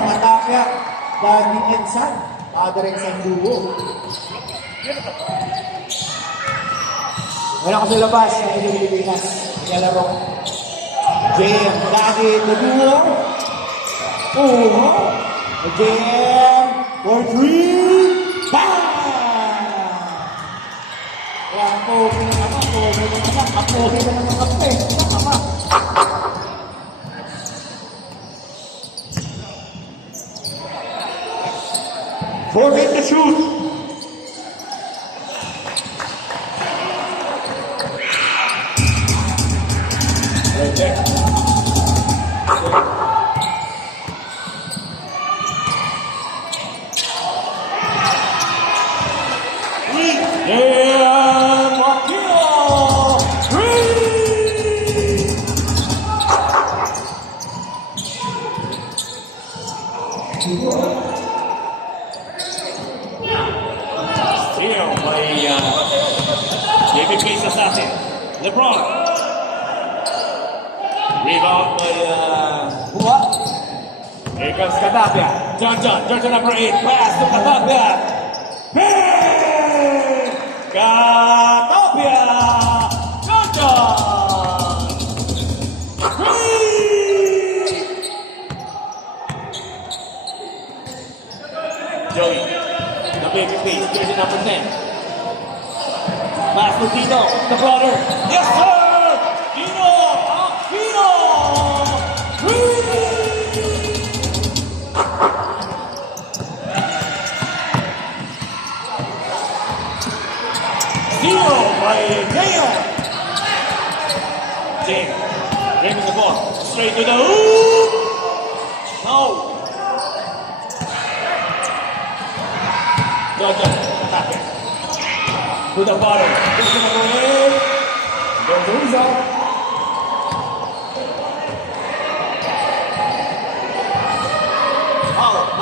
Matapya dari Insan, Father Insan Duo. Wala ko sa labas ng Pilipinas. Nilalaro. JM dari Duo. JM for 3. Bang! Yan po, pinakamak. Forfeit the shoot. Right there. Yeah, Marquino. 3. JP sa atin. LeBron. Rebound by Hua. Here comes Katapia. John number 8. Pass to Katapia. Hey! Katapia. John. 3. Joey. The baby face. Jersey number 10. Pass to Dino, the brother. Yes, sir! Dino Aquino! 3. 0 by Dale. James, bringing the ball straight to the hoop. No. Jojo, attack it. To the bottom. This is number 8. There's the result.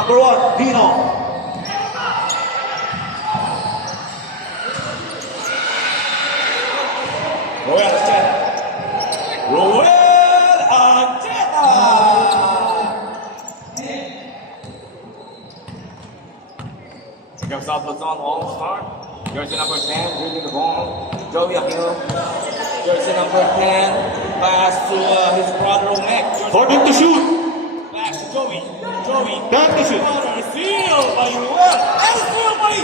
Number 1, Dino. Roel Arteta. Here comes South Luzon All-Star. Jersey number 10, dribbling the ball. Joey Aquino. Jersey number 10, pass to his brother Omek. Forfeit the shoot. Back to Joey. Back to shoot. Steal by Ruel. And steal by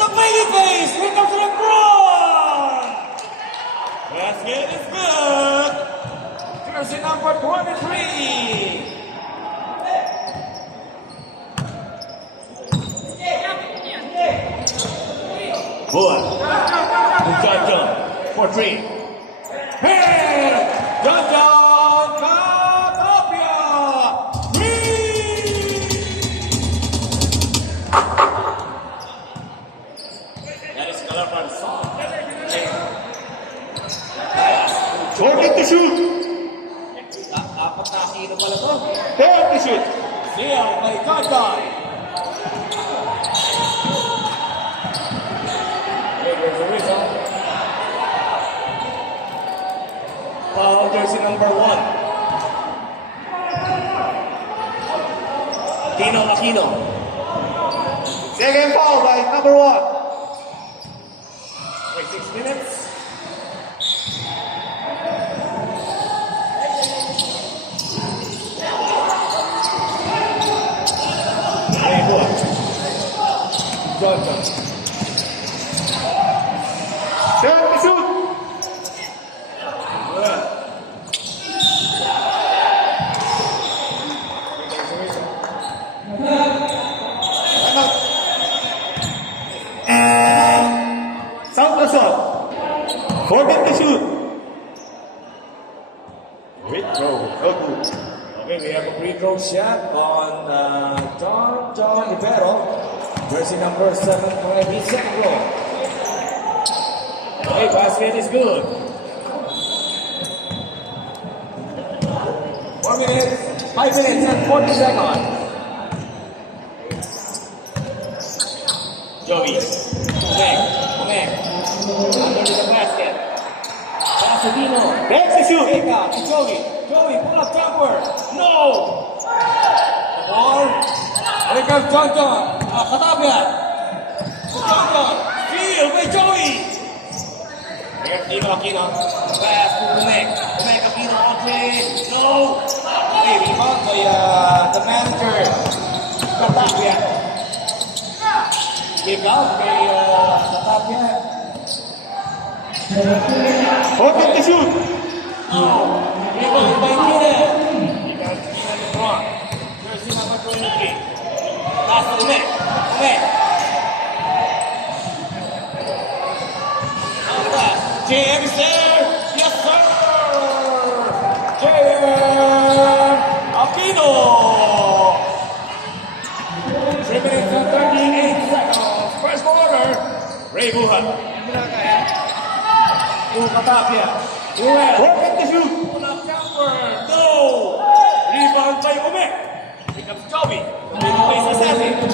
the baby face. Here comes LeBron. Basket is good. Jersey number 23. Boy, John for 3. Hey, John, Katapia, 3. That is color from song. Forfeit the shoot. Apat na kilo pala to. Forfeit the shoot. Steal by John. There's the result. Foul jersey number 1. Dino Aquino. Second foul by number 1. 6 minutes. Hey, boy. John. Forfeit the shoot. South Luzon. Forfeit the shoot. Great throw. So good. Okay, we have a free throw shot on John Rivero. Jersey number 7 for his second row. Okay, basket is good. 4 minutes, 5 minutes and 40 seconds. Joey. Umeng. Under the basket. Pasudino. Break the shoot. Eka to Joey. Joey, pull up jumper. No! The ball. Here comes John. Katabian. John. Steal by Joey. Here comes Aquino. Pass to Umeng. Aquino open. No! Okay, rebound by the manager. Katabian. Kick out by Katabian. Open the shoot. No! Rebound by Keenan. Keenan the front. Jersey number 23. Pass to Umeng. JM is there! Yes, sir! JM Aquino! 3 minutes and 38 seconds. First quarter. Ray Buhan. Katapia. Open the shoot. Pull up jumper. No! Rebound by Umeng. Here comes Joey. Face Assassin.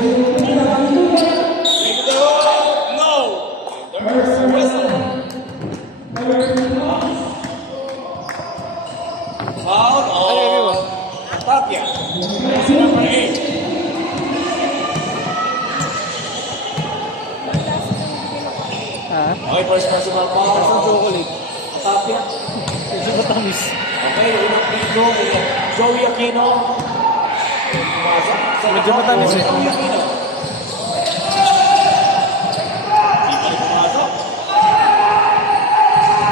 Take the ball. No! There's a whistle. Foul on Tapia. Number 8. Okay, first personal foul sa chocolate. Tapia. Medyo matamis. Okay, unang free throw. Joey Aquino. Medyo matamis eh. Joey Aquino. Di pa rin pumasok.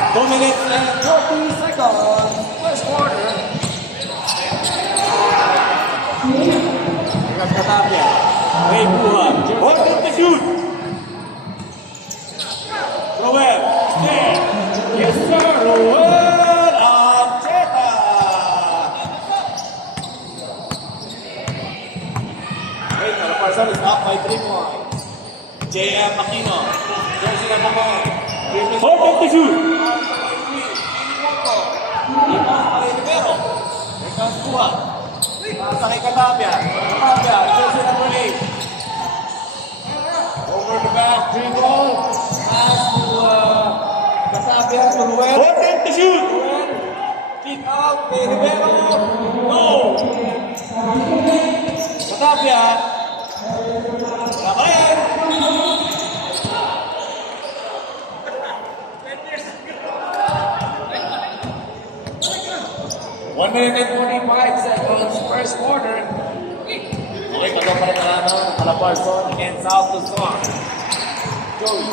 2 minutes and 40 seconds. First quarter. Ingat Katapia. Ray Buhan. Open the shoot. Roel. There. Yes, sir. Roel Arteta. Wait, Calaparsan is up by 3 points. JM Aquino. Jersey number 1. Open the shoot. Rivero. Here comes Buhan. Nasa kay Katapia. Jersey number 8. Over the back, three ball. Pass to Katapia to Ruel. Open the shoot. Ruel. Kick out kay Rivero. No! Katapia. Wala pa rin. One minute and 45 seconds, first quarter. Okay, pagawa pa rin ang Calaparson against South Luzon. Joey.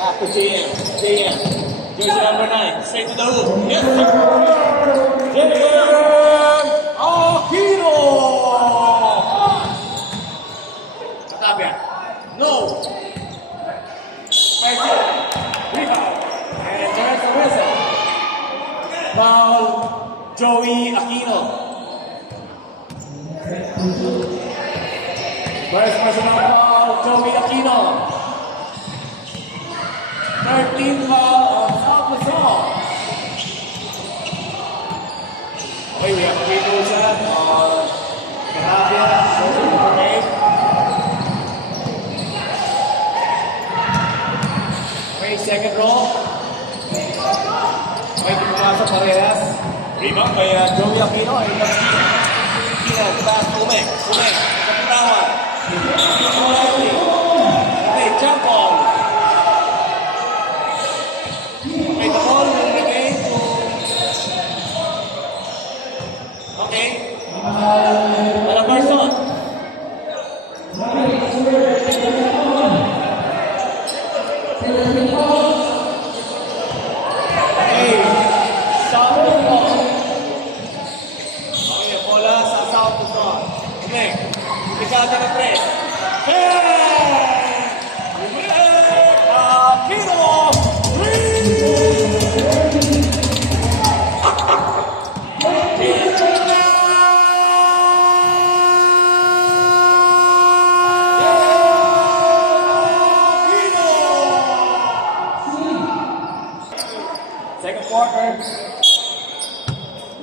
Back to JM. Jersey number 9, straight to the hoop. Yes, sir! JM Aquino! Katapia. No! Pedro. Rebound. And there's the whistle. Foul, Joey Aquino. First personal foul, Joey Aquino. 13th foul on South Luzon. Okay, we have a free throw shot on Katapia. Okay. Okay, second roll. May pumasok parehas. Rebound by Joey Aquino. Ay Keenan, pass to Umeng. Kapitawan. Okay, jump ball. Okay, the ball will remain to... Okay. Calaparson. South Luzon. Okay, bola sa South Luzon. Umeng. Pisada ng press. Aquino. Second quarter.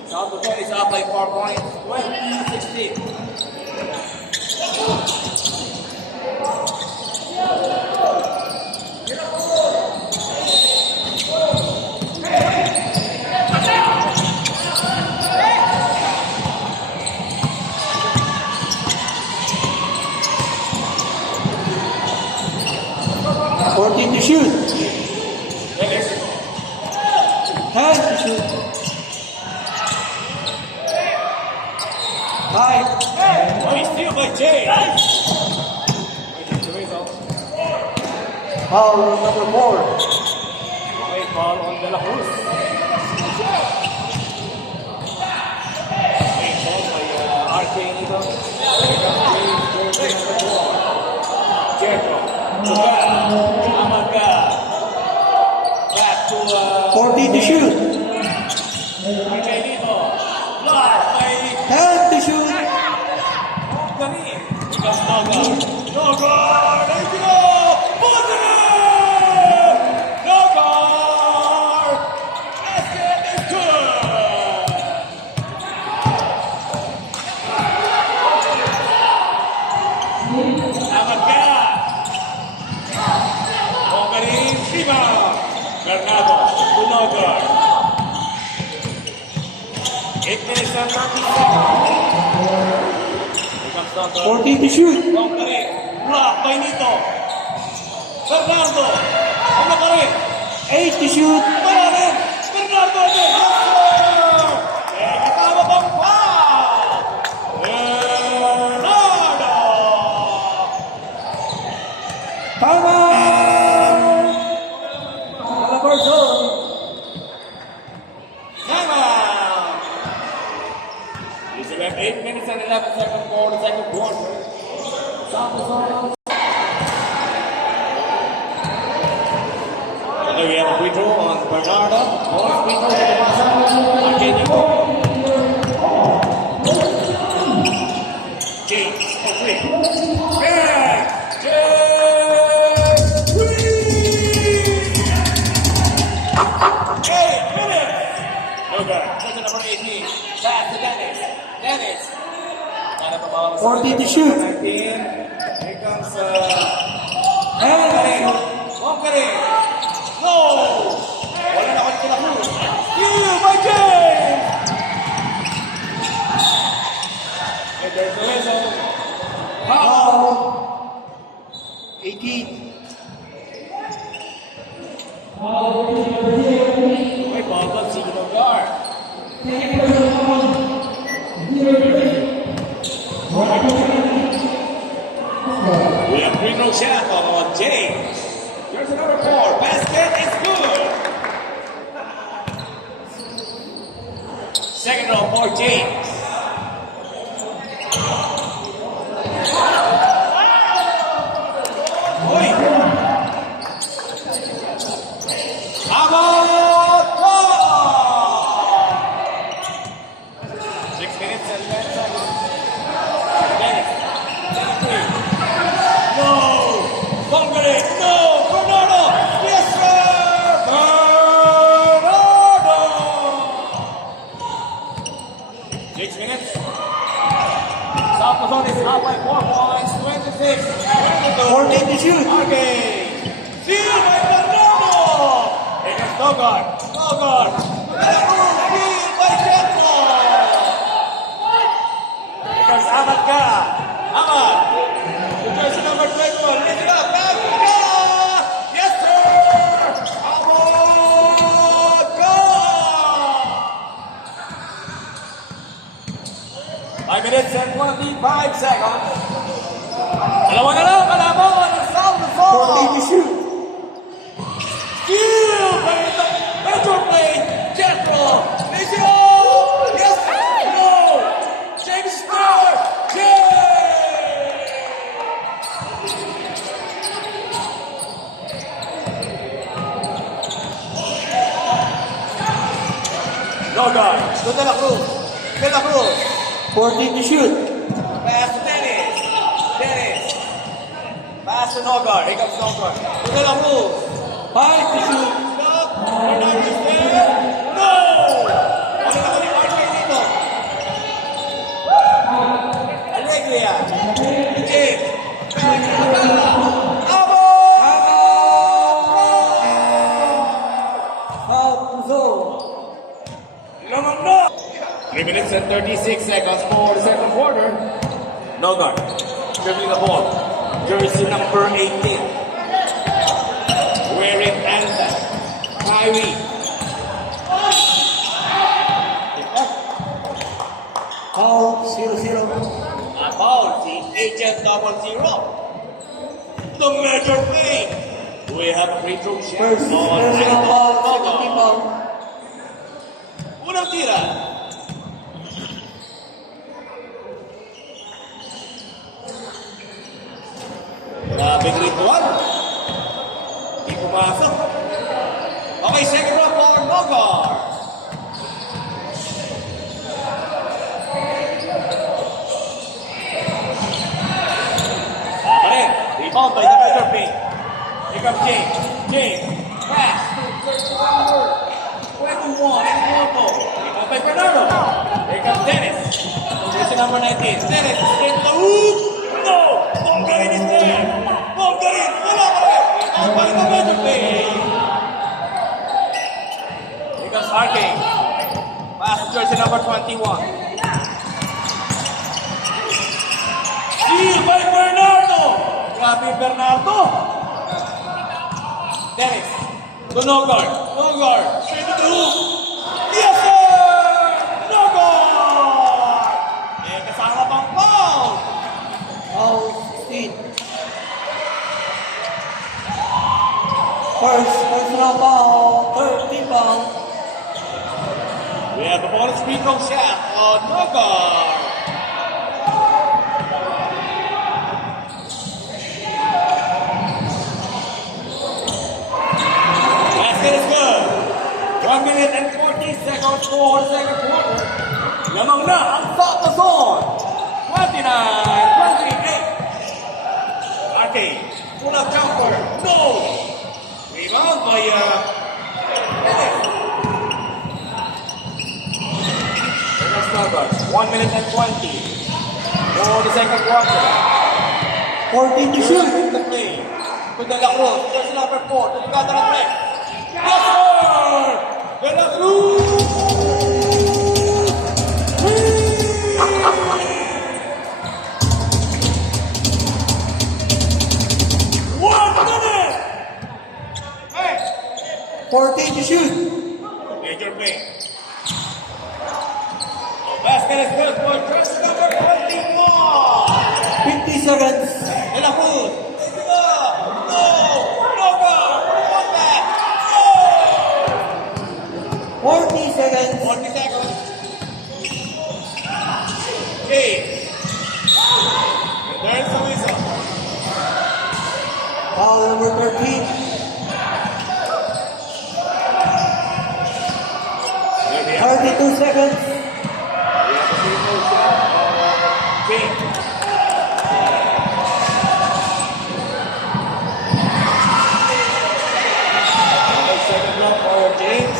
South Luzon is up by 4 points. 20-16. 14 to shoot. Dennis. Hand to shoot. High. Nice steal by Jay. Foul number 4. Great ball on De La Cruz. Great ball by RK Nito. Jericho. To back. Amaga. Back to 14 to shoot. RK Nito. Block by Hand to shoot. Karim. Because Nogar. Nogar. There you go. Positive. Nogar. Basket is good. Amaga. Karim. Rebound. Bernardo. To Nogar. 8 minutes and 30 seconds. 14 to shoot. Wrong ka rin. Block by Nito. Bernardo. Ano ka rin? 8 to shoot. Wala rin. Bernardo din. Yes, sir! Eh, kasama bang foul? Bernardo! Tama! Calabarzon. Time out! You still have 8 minutes and 11 seconds for the second quarter. Okay, we have a free throw on Bernardo. One free throw to the basket. Arcadio. James, for three. Bang! James! Three! 8 minutes! Okay, question number 18. Back to Dennis. Dennis. 14 to shoot. 19. Here comes Karim. Karim. No! Wala na ako dito na. Steal by James! And there's the whistle. Foul! 18. May ball ba si Nogar? We have free throw shot on James. Here's another 4. Basket is good. Second row for James. Oi. About goal. 6 minutes and 10 seconds. Dennis. No! Bongare! No! Bernardo! Yes, sir! Bernardo! 6 minutes. South Luzon is up by 4 points. 26. 14 to shoot. Okay. Steal by Bernardo! Here comes Nogar. Nogar. Steal by Jetro. Here comes Amaga. Amag. Jersey number 21, lift it up, Amaga! Yes, sir! Amaga! 5 minutes and 25 seconds. Dalawa na lang, kalaban ng South Luzon. 14 to shoot. Steal by the Metro play, Jetro. Lucio! Yes, no! James Starr! James! Nogar to De La Cruz. De La Cruz. 14 to shoot. Pass to Dennis. Dennis. Pass to Nogar. Here comes Nogar. To De La Cruz. 5 to shoot. Stop. Bernardo is there. No! Wala na ko ni RK dito. Alegria. James. Abo! Foul zone. Lamang na! 3 minutes and 36 seconds for the second quarter. Nogar dribbling the ball. Jersey number 18. Kyrie. Foul, 0-0. Foul, si Agent 00. The major play. We have a free throw shot. First personal foul, second team foul. Unang tira. Grabing ritual. Di pumasok. Okay, second round for Nogar. Parin. Rebound by the major play. Here comes James. James. Pass. 21 and Toronto. Rebound by Bernardo. Here comes Dennis. Jersey number 19. Dennis straight to the hoop. No! Bongarin is there. Bongarin. Wala pa rin. Rebound by the major play. Here comes Arcade. Pass to jersey number 21. Steal by Bernardo. Grabe Bernardo. Dennis. To Nogar. Nogar. Straight to the hoop. Yes, sir! Nogar! Eh, kasama pang foul. Foul, 16. First personal foul, third team foul. We have a bonus free throw shot on Nogar. Basket is good. 1 minute and 40 seconds for the second quarter. Lamang na ang South Zone. 29-28. Arcade. Pull up jumper. No. Rebound by Dennis. Dennis Nogar. 1 minute and 20 for the second quarter. 14 to shoot. The play. To De La Cruz. There's number 4. To the Gata ng Rex. Yes, sir! De La Cruz! One minute! Hey! 14 to shoot. Major play. The basket is good for jersey number 21. 50 seconds. De La Cruz. Facing up. No! No goal! One back. No! 40 seconds. 40 seconds. James. And there's the whistle. Foul number 13. Here we are. 32 seconds. We have a free throw shot. James. Another second block for James.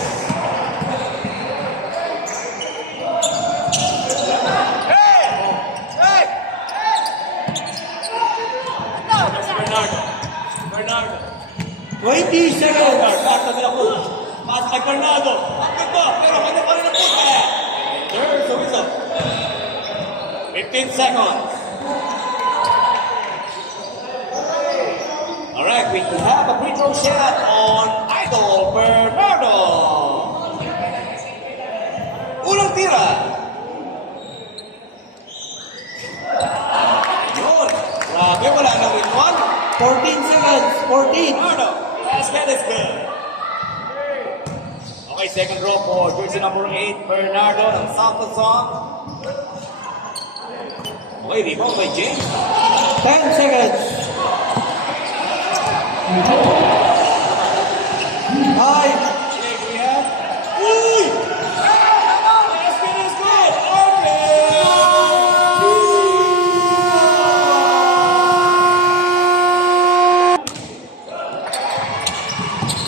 Hey! Hey! That's Bernardo. Bernardo. 20 seconds. Back to De La Cruz. Pass kay Bernardo. Bakit ba? Pero kanya pa rin ang puta. There's the whistle. 15 seconds. Alright, we have a free throw shot on Idol Bernardo. Unang tira. Yun. Grabe, wala nang ritual. 14 seconds. 14. Bernardo. Basket is good. Okay, second row for jersey number 8, Bernardo ng South Luzon. Okay, rebound by James. 10 seconds. 5. Okay, we have. Uy! Basket is good.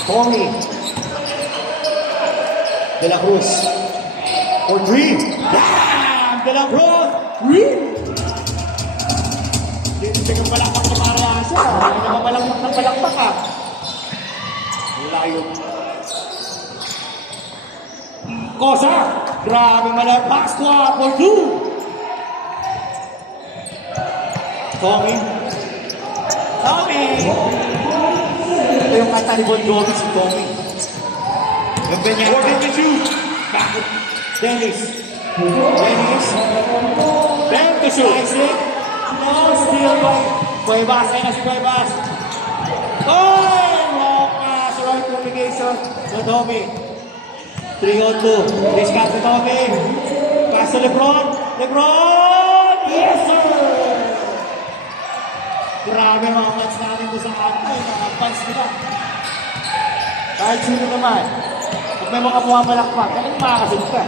Tommy. De La Cruz. For 3. Bam! De La Cruz! Hindi ka palakpak na parehas siya. Hindi ka palakpak na palakpak ka. Layo. Kosa! Grabe malakpak. Squad for 2. Tommy. Tommy! Ito yung kanta ni Bon Jovi, si Tommy. Wembenyama. 42. Back to Dennis. Dennis. Then to shoot. Slicing. No, steal by Cuevas. Ayun na si Cuevas. Oh! Wrong pass. Right communication. So, Tommy. 3-on-2. Discount si Tommy. Pass to Lebron. Lebron! Yes, sir! Grabe mga fans natin doon sa kanto. Mga fans nila. Kahit sino naman. Pag may mga pumamalakpak, talagang makakasunod ka.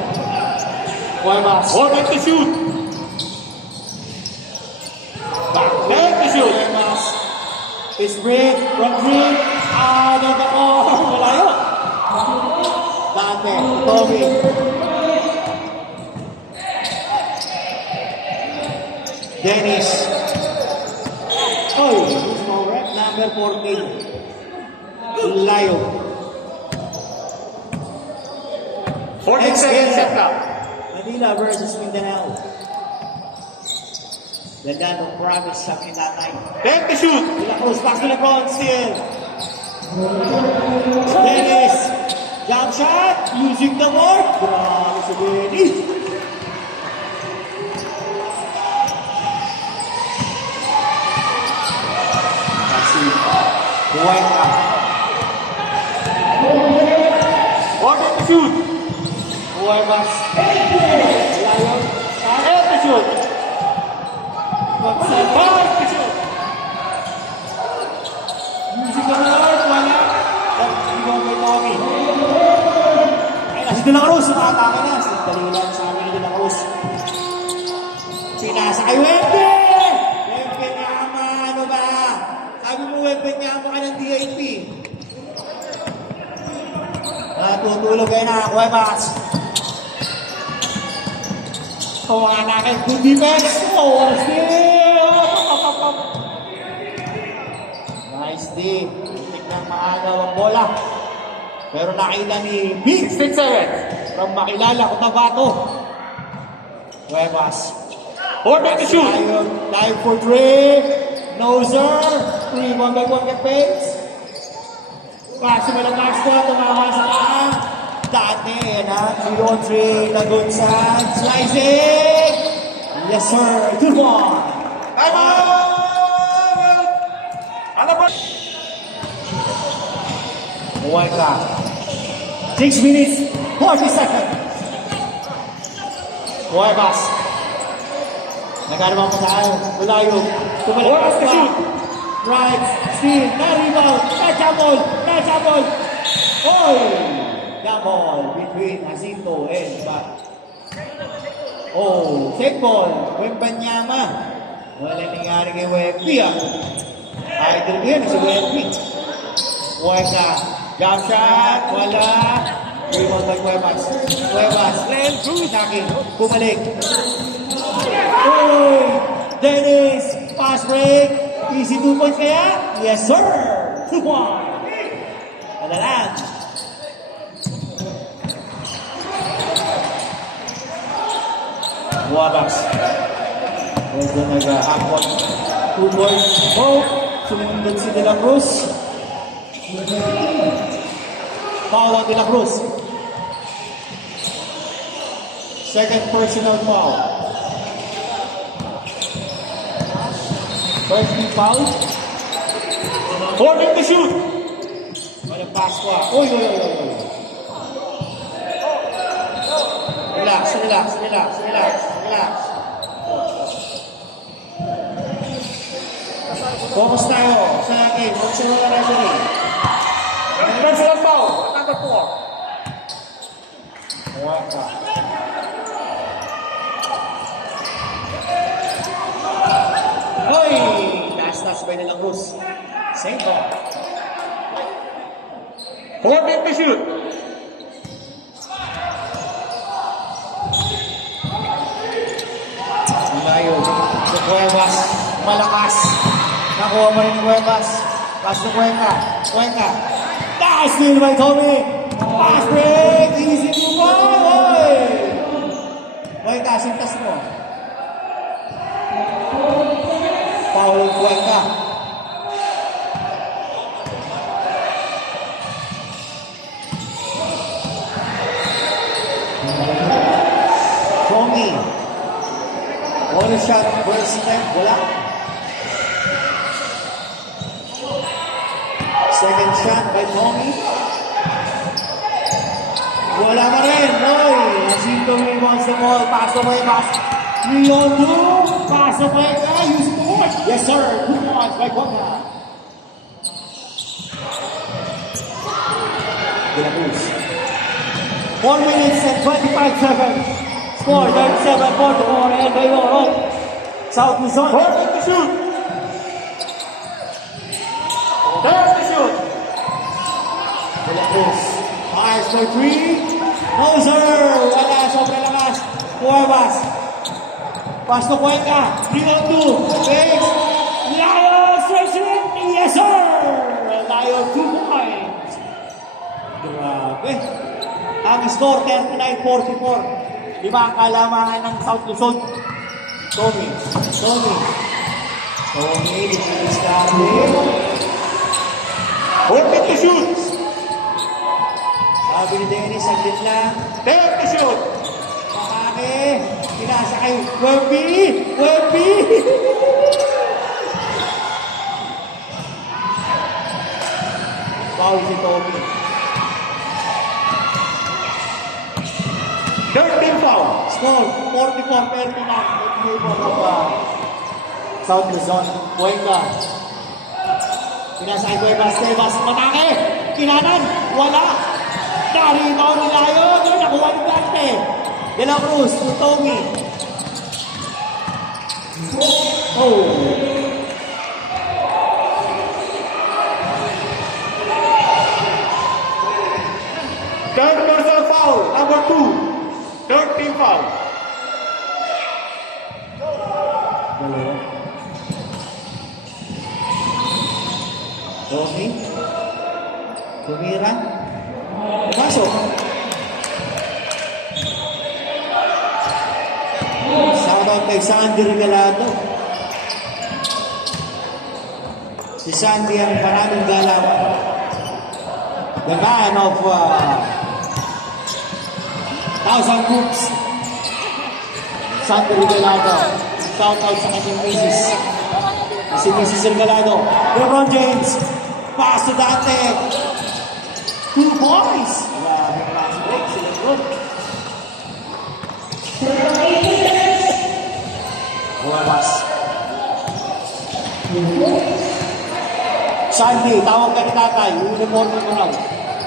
Cuevas. Then to shoot. Then to shoot. Cuevas. Fist break. From three. Ano ba ko? Malayo. Dante. Tommy. Dennis. Oh, who's more red? Number 14. Layo. 14 Next seconds game. set clock. Manila versus Mindanao. Ganda ng promise sa kinatay. Then to shoot. De La Cruz, pass to LeBron, still. Dennis. Jump shot. Using the board. Grabe si Dennis. Kasi, buhay ka. Then to shoot. Buhay mas. Layo. Then to shoot. Gonzalo. Then to shoot. Using the board. Wala. Hindi kay Tommy. Ayun na, si De La Cruz. Sumatake na. Dali lang sa amin ni De La Cruz. Pinasa kay Wembe! Wembe Nyama, ano ba? Sabi mo Wembe Nyama ka ng DIP. Natutulog kayo na, Cuevas. Kuha na kayo, good defense. Oh, steal! Nice D. Tignan maagaw ang bola. Pero nakita ni Big 16 seconds. from Makilala, Cotabato. Cuevas. Then to shoot. Dive for three. Noser. 3, 1-by-1 get pace. Pass mo lang next one. Tumawa sa kaan. Dati na. 0-3. Lagunsan. Slicing. Yes, sir. Good one. Time out. Ano ba? Buhay ka. 6 minutes. 40 seconds. Cuevas. Nagkano pa tayo. Malayo. Tumalik Cuevas pa. to shoot. Right. Steal. Na-rebound. Na-jabol. Na-jabol. Oy! Jabol between Jacinto and Bat. Oh, take ball. Wembanyama. Wala nangyari kay Wemby. Idol ko yun si Wemby. Cueva. Jump shot. Wala. Rebound by Cuevas. Cuevas. Attacking. Bumalik. Uy! Dennis! Pass break! Easy 2 points kaya? Yes, sir! 2-1! Madalan! Buwabas. Medyo nag-aakot. 2 points. Oh! Sumunod si De La Cruz. Foul ang De La Cruz. Second personal foul. First team foul. Then to shoot. Walang Pasqua. Uy, uy, uy, uy. Relax, relax, relax, relax, relax. Focus tayo sa game. Focus tayo sa referee. Personal foul. Number 4. Waka. Hoy! Last by De La Cruz. Same ball. Then to shoot. Layo. Si Cuevas. Malakas. Nakuha mo rin Cuevas. Pass to Cuenca. Cuenca. Nice steal by Tommy. Pass break. Easy to ball. Cuenca, sintas mo. Paul Cuenca. first step, wala. Second shot by Tommy. Wala pa rin, boy. Jacinto wants the ball. Pass away, pass. 3-on-2. Pass away. Use the board. Yes, sir. 2 points by Cuenca. De La Cruz. 4 minutes and 25 seconds. Score 37-44 and Baylor. South Luzon. Perfect to shoot. There to shoot. De La Cruz. Fires for 3. No, sir. Wala. Sobrang lakas. Cuevas. Pass to Cuenca. 3-on-2. Fakes. Lion straight shot. Yes, sir. Lion 2 points. Grabe. Ang score 39-44. 5 ang kalamangan ng South Luzon. Tommy. Diskarte. Perfect to shoot. Sabi ni Dennis, saglit lang. There to shoot. Makake. Pinasa kay Wemby. Foul si Tommy. Third team foul. Score 44-39 in favor of South Luzon. Cuenca. Pinasa kay Cuevas. Matake. Kinanan. Wala. Narito ni Lion. Nakuha ni Dante. De La Cruz to Tommy. Oh. Third personal foul. Number 2. Third team foul. Dalawa. Tommy. Tumira. Pasok. Shoutout kay Sandy Regalado. Si Sandy ang maraming galaw. The man of 1,000 groups. Sandy Regalado. Shoutout sa kanyang misis. Si Mrs. Regalado. LeBron James. Pass to Dante. 2 points. Grabe pass break si LeBron. Buenas. Sandy, tawag ka ni tatay. Uniform mo lang.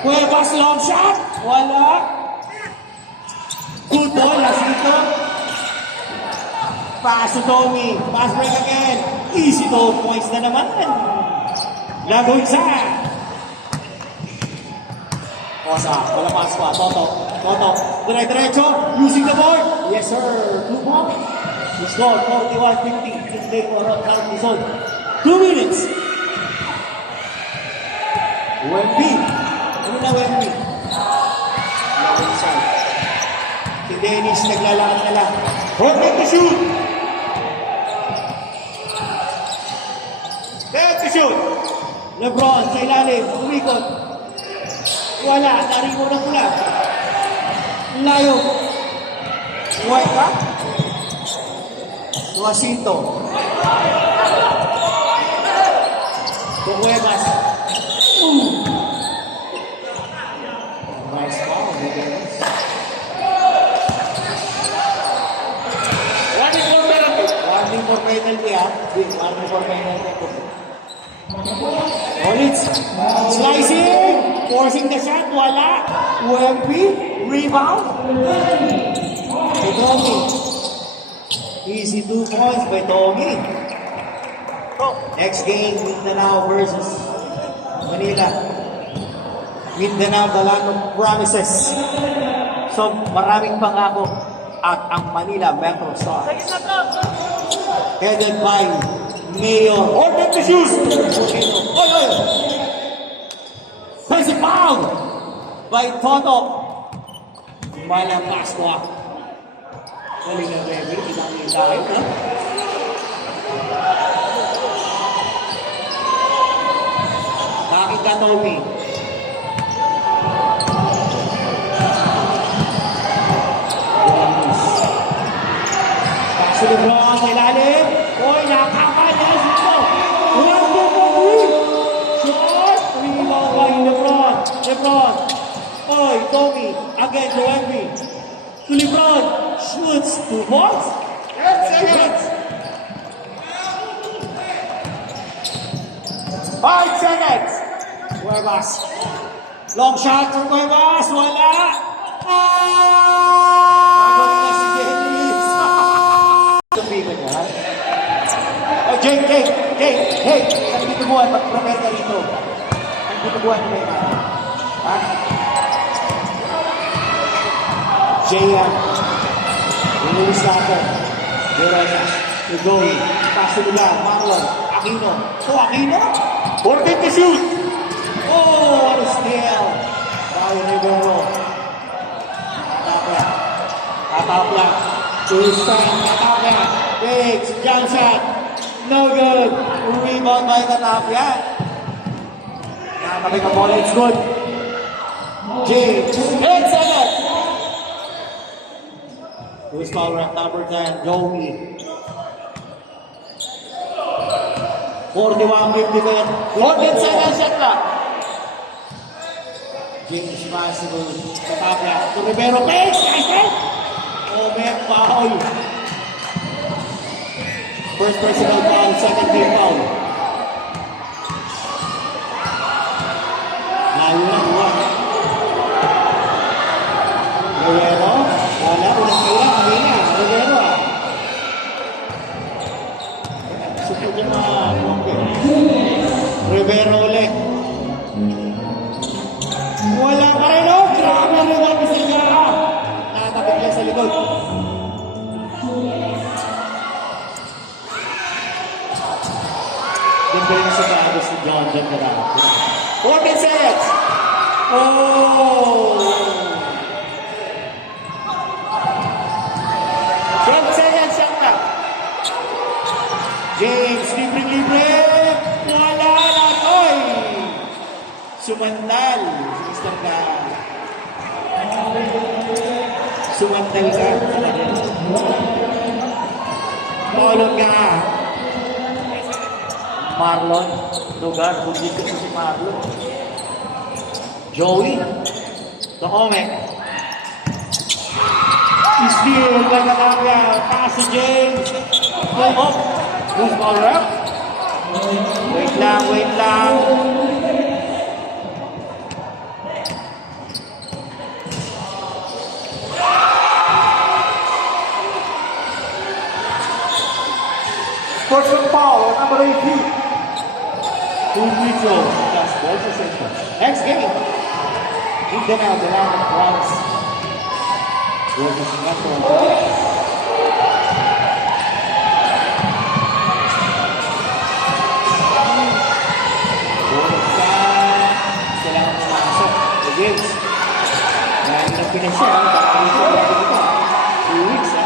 Cuevas, long shot. Wala. Good ball, Lasito. Pass to Tommy. Pass break again. Easy 2 points na naman. Lago isa. Osa, wala pass pa. Toto. Dire-diretso. Using the board. Yes, sir. 2 points. The score, 41-50. In favor of South Luzon. 2 minutes. Wemby. Ano na Wemby? Lago isa. Si Dennis naglalakad na lang. Perfect to shoot. There to shoot. LeBron sa ilalim, umikot. Wala, narigo na pula. Layo. Cuenca. Jacinto. Cuevas. Nice foul, Dennis. Warning for penalty, ha? Warning for penalty. Olits, slicing, forcing the shot, wala. Wemby, rebound. By Tommy. Easy 2 points by Tommy. Next game, Mindanao versus Manila. Mindanao, the land of promises. So, maraming pangako at ang Manila Metro Stars. Headed by Mayor. Perfect to shoot. Oy! There's a foul by Toto. Malakas ko. Galing na referee, kitang-kita kayo, ha? Bakit ka, Tommy? Pass to LeBron sa ilalim. Again, Joembi. To Lebron. Shoots. 2 points. 10 seconds. 5 seconds. Cuevas. Long shot from Cuevas. Wala. Pagod na si Dennis. Sabihin niya, ha? Oh, Jake. Ang bitubuhan, mag-prepare ka rito. Ang bitubuhan mo na. Ha? JM. Release natin. Verona. Ugoy. Paso nila. Marlon. Aquino. Aquino? 14 to shoot. Oh, what a steal. Ryan Rivero. Tatapla. Tatapla. Biggs. Jump shot. No good. Rebound by Tatapla. Nakakabing ang ball. It's good. James. 8 seconds. Who's foul rep number 10? Joey. 41-50. 14 seconds shot clock. James Massimo. Tatapla. To Rivero. Biggs. Nice hit. Oh, may foul. First personal foul. Second team foul. Layo na. Rivero. Wala. Unang kaya. Mahina. Rivero. Supo dyan na. Rivero ulit. Wala ka rin, oh! Grabe ang reward sa Gara! Nakatapit niya sa likod. Ganda rin sa kaagos ni John Gara. 14 seconds! Oh! 12 seconds, shot na. James, libre! Wala na, oy! Sumandal. Mr. Ka. Sumandal ka. Maulog ka. Marlon. Lugar. Bugit ko si Marlon. Joey. Doome. Steal. Nagkakabya. Pass si James. Oh. Who's ball rep? Wait lang. Personal foul, number 18. Two free throws. That's ball possession. Next game. Mindanao, the land of France. Versus Singapore. Kailangan pumasok sa games. Dahil nag-finisher, nag-finisher dito. 2 weeks, ha?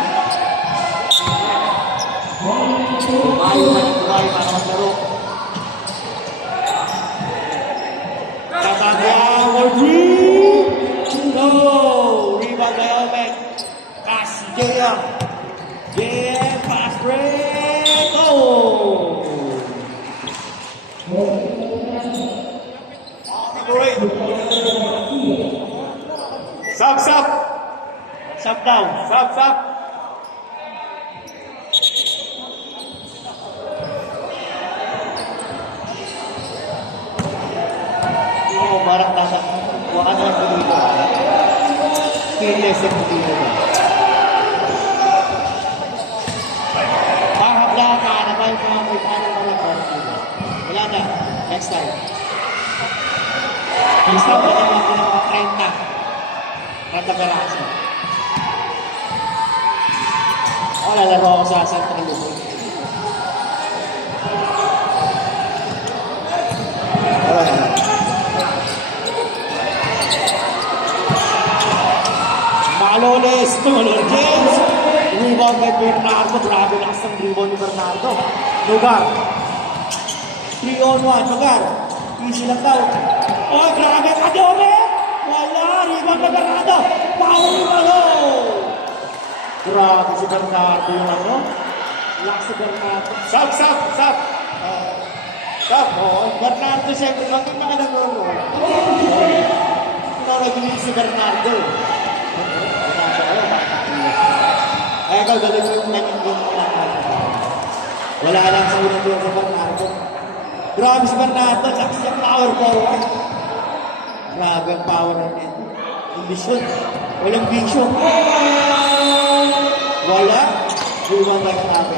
Tumayo para maglaro. Tatagya, for 3! No! Rebound by Omen. Pass, JM. JM, pass break! Oh! Sub. Sub down. Sub. Parang nasa wakan lang po dito. Stainless yung po dito. Parang lang ka na ba yung mga may panang mga parang dito. Wala na. Next time. Next time, wala lang ko ng mga 30. Rata-garasa. Lalaro ako sa Central Luzon. Maloles, James. Rebound by Bernardo. Grabe lakas ng rebound ni Bernardo. Lugar. 3-on-1. Lugar. Easy lang daw. Oh, grabe ka, Dome! Wala. Rebound by Bernardo. Power rebound. Grabe si Bernardo yung ano. Lakas si Bernardo. Sub. Bernardo siyempre. Bakit na ka nag-roll? Naging si Bernardo. Ay, ikaw, gawin mo yung naningin mo lang natin. Wala lang sa unang doon sa Bernardo. Grabe si Bernardo, tsaka siya power forward. Grabe ang power niya. Ambisyon. Walang vision. Wala. Buwan ba yung tabi?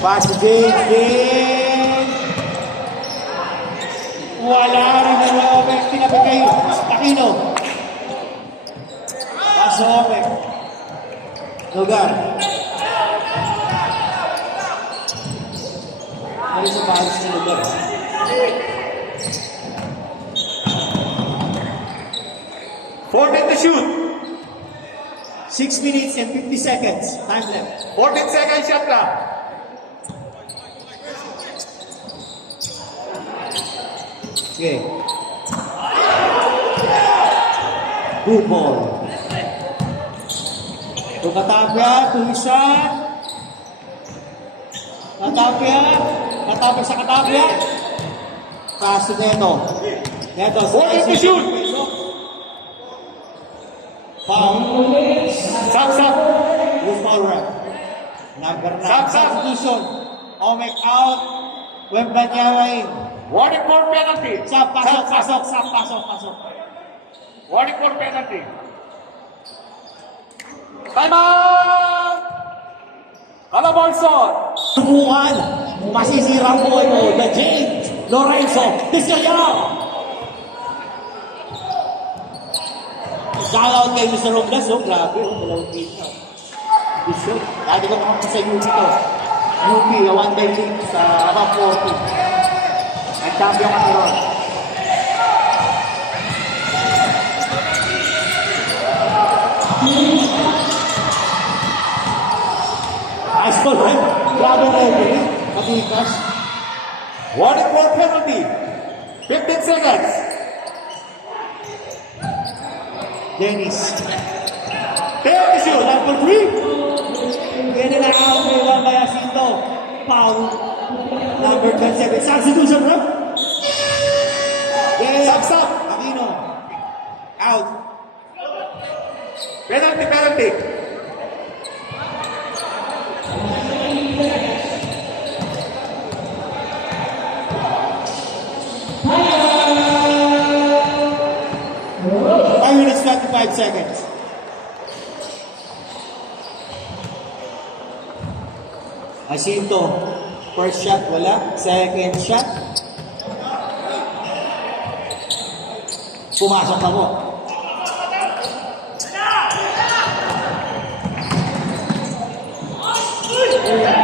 Pass to James. Wala rin na Robert. Tinapit kay Aquino. Pass to Robert. Lugar. Ano sa pass sa lugar? 14 to shoot. 6 minutes and 50 seconds. Time left. 14 seconds shot clock. Okay. Good ball. Tukatapya, tuisa. Katapya. Katapya sa katapya. Pass to Neto. Neto. 14 to shoot. Foul. Sap, sap. Good foul rep. Number 9. Sap, sap. Substitution. Omek out. Wembanyama in. Warning for penalty. Sap, pasok, pasok, sap, pasok, pasok. Warning for penalty. Time out! Calabarzon. Subukan. Masisirang buhay mo. The James Lorenzo Vizcayan. Shout out kay Mr. Robles. Oh, grabe. Oh, dalawang kita. Bishop. Dati ko naman sa UP to. UP, a one-day league sa above 40. Nag-champion kami ron. Nice ball, right? Grabe referee. Katikas. Warning for penalty. 15 seconds. Dennis. 10 to shoot. Number 3. Yan na out may Juan Bayacinto. Foul. Number 27. Substitution, bro. Yeah. Sap, sap. Aquino. Out. Penalty, penalty. Five minutes, 25 seconds. Jacinto. First shot, wala. Second shot. Pumasok na mo. Wala.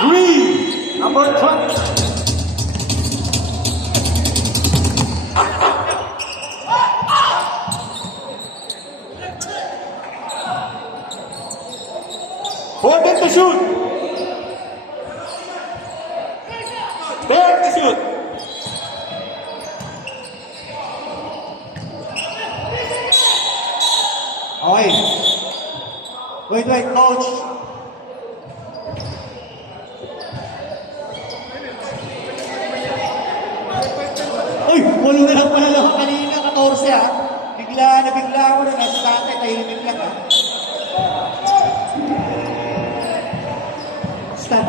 Green. Number 20. Fourteen to shoot. 10 to shoot. Okay. Wait, coach. Uy, walo na lang pala lang kanina, 14 ah. Bigla ako na nasa dati, tahimik lang ah. Stand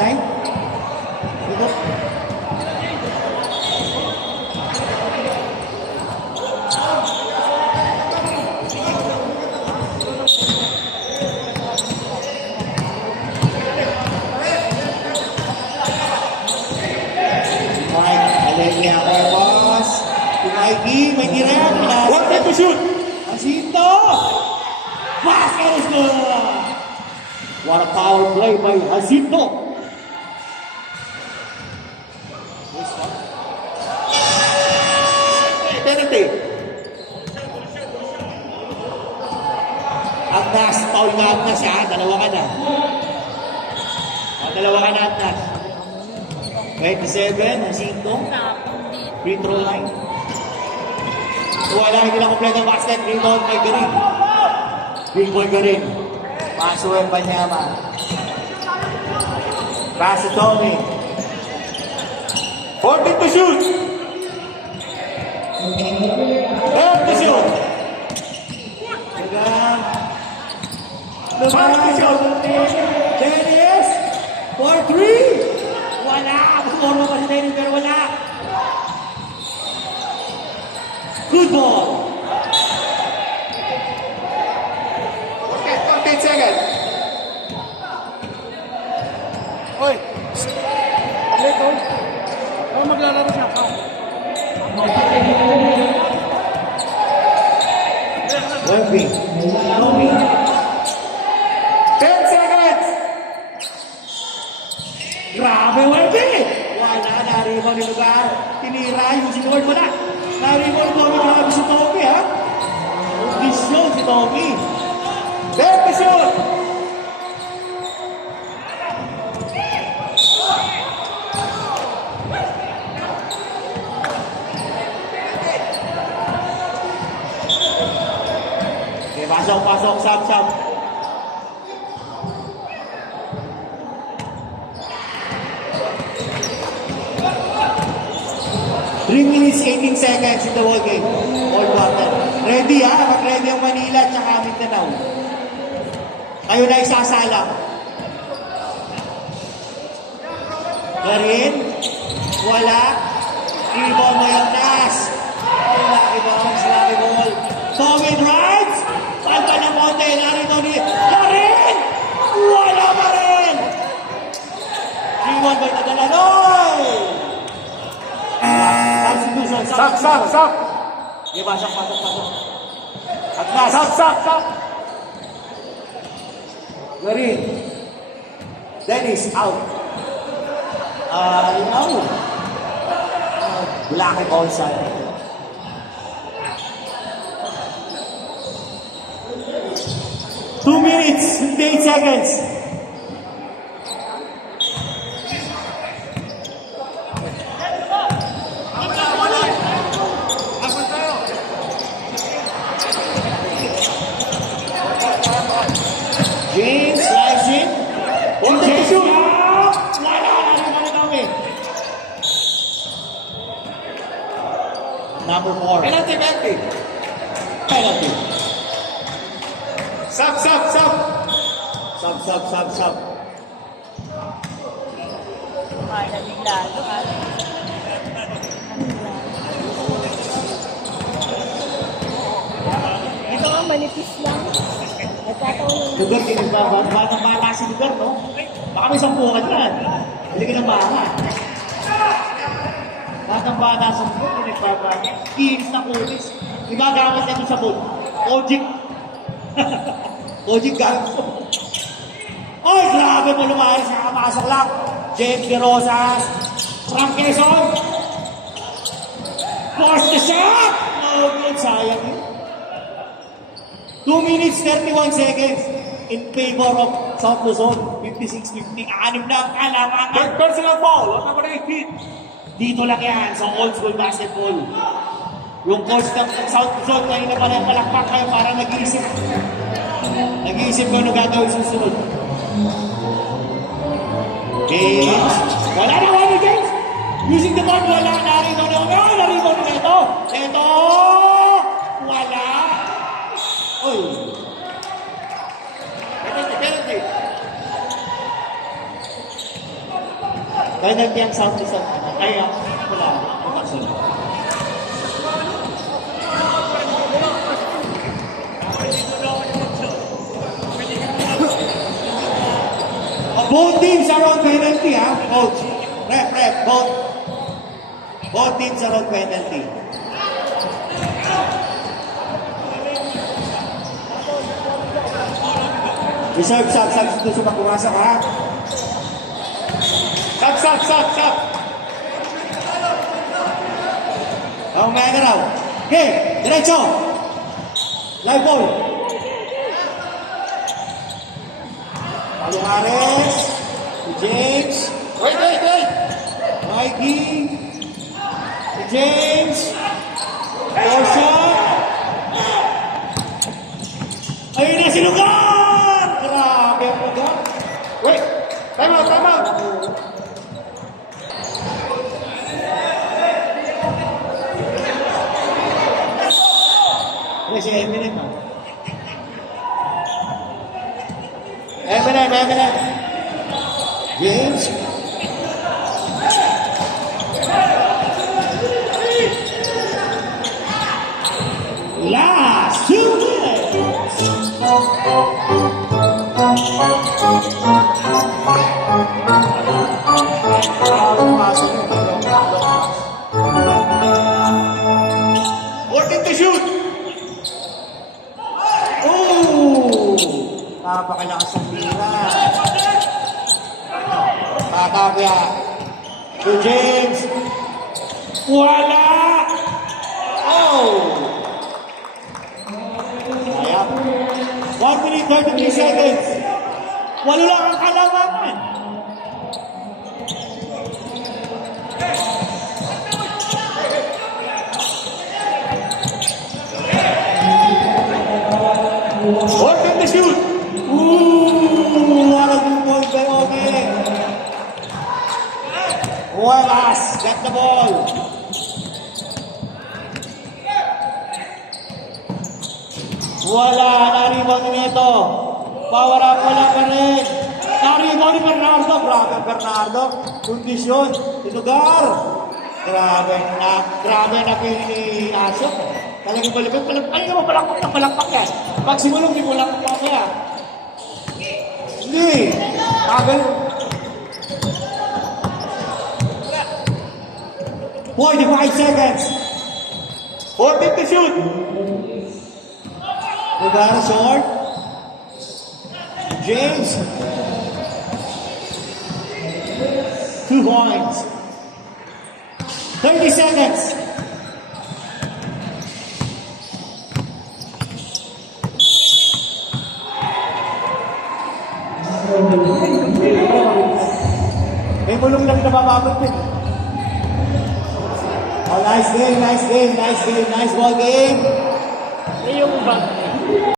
Ito. Alenia ako, boss. Tumaigi, may direct. 14 to shoot. Jacinto! Basket is good! What a power play by Jacinto! Penalty. Agnas, foul na Agnas ha. Dalawa ka na. Dalawa ka na Agnas. 27, Jacinto. Free throw line. Wala, hindi lang kompleto ang basket. Rebound by Garin. Big boy Garin. Paso ang Banyama. Paso Tommy. 14 to shoot. 12 to shoot. Naman to shoot. Dennis, for 3. Wala. Bumorma pa si Dennis, pero wala. Good ball. Okay, 14 seconds. Oy! Ito. Oh, maglalaro siya. Wemby. Wemby. 10 seconds. Grabe, Wemby! Wala, naribaw ni lugar. Tinira yung si Lord, wala. Naribaw ni Tommy, grabe si Tommy, ha? Vision si Tommy. 20 shoot. Okay, pasok, sab. Three minutes, 18 seconds in the whole game. All quarter. Ready ha? Mag-ready ang Manila at saka Mindanao. Kayo na isasalang. Garin. Wala. Rebound mo yung Nas. Wala. Rebound. Slimy ball. Tommy drives. Pagka ng konti. Narito ni Garin. Wala pa rin. 3-1 by Tagalanoy. Substitution. Sak. Okay, pasok. At Nas. Sak. Garin. Dennis, out. Out. Black and onside. Two minutes, 58 seconds. James slides in. James shoot. Number 4. Penalty. Penalty. Sub. Sub. Ito nga, manipis lang. Nagkataon yung Lugar, batang bata si Lugar, no? Baka may sampukan yan. Hindi ka ng bata. Batang bata sa Lugar, pinagpapata. Kinis na kulis. Imagamit na ito sa boat. Ojik. Ojik gamit ko. Oy, grabe mo lumayas. Nakamasok lang. James De Rosas. From Quezon. Force the shot! No good, sayang yun. 2 minutes, 31 seconds in favor of South Luzon. 56-50. Anim na ang kalamangan. Personal foul. Number 18. Dito lang yan sa old school basketball. Yung coach ng South Luzon, kanina pa lang palakpak kayo para nag-iisip. Nag-iisip ko ano gagawin susunod. James. Wala na wala James. Using the board, wala. Narito na. Narito na ito. Ito. Wala. Oy. Penalty. Penalty ang South Luzon. Kaya, wala. Pumasok. Both teams are on penalty, ha? Coach. Ref. Both teams are on penalty. Reserve substitution na pumasok, ha? Sub. Ang mga raw. Okay, diretso. Live ball. Paluhares. James. Wait. Mikey. James. Portia. Ayun na si Lugar! Grabe ang Lugar. Wait. Time out. Yes, Eminem. Eminem. James. Last 2 minutes. Working to shoot. Ooh! Napakalakas ang tira. Tatagya. To James. Wala! Oh! Sayang. 1 minute 33 seconds. Walo lang ang kalamangan. Working the shoot. Ooh, what a good ball by Ogie. Wallace, got the ball. Wala, na-rebound nito. Power up, wala pa rin. Na-rebound ni Bernardo. Grabe, Bernardo. Kondisyon. Tinugar. Grabe na pinaso. Talagang palapit. Ay, naman palakpak yan. Pag simulong, di mo palakpak yan. Hindi. Tagal. Boy, 5 seconds. 14 to shoot. Rivera short. James. 2 points. 30 seconds. May bulong lang na mababot din. Oh, nice game. Nice ball game. Yung bag.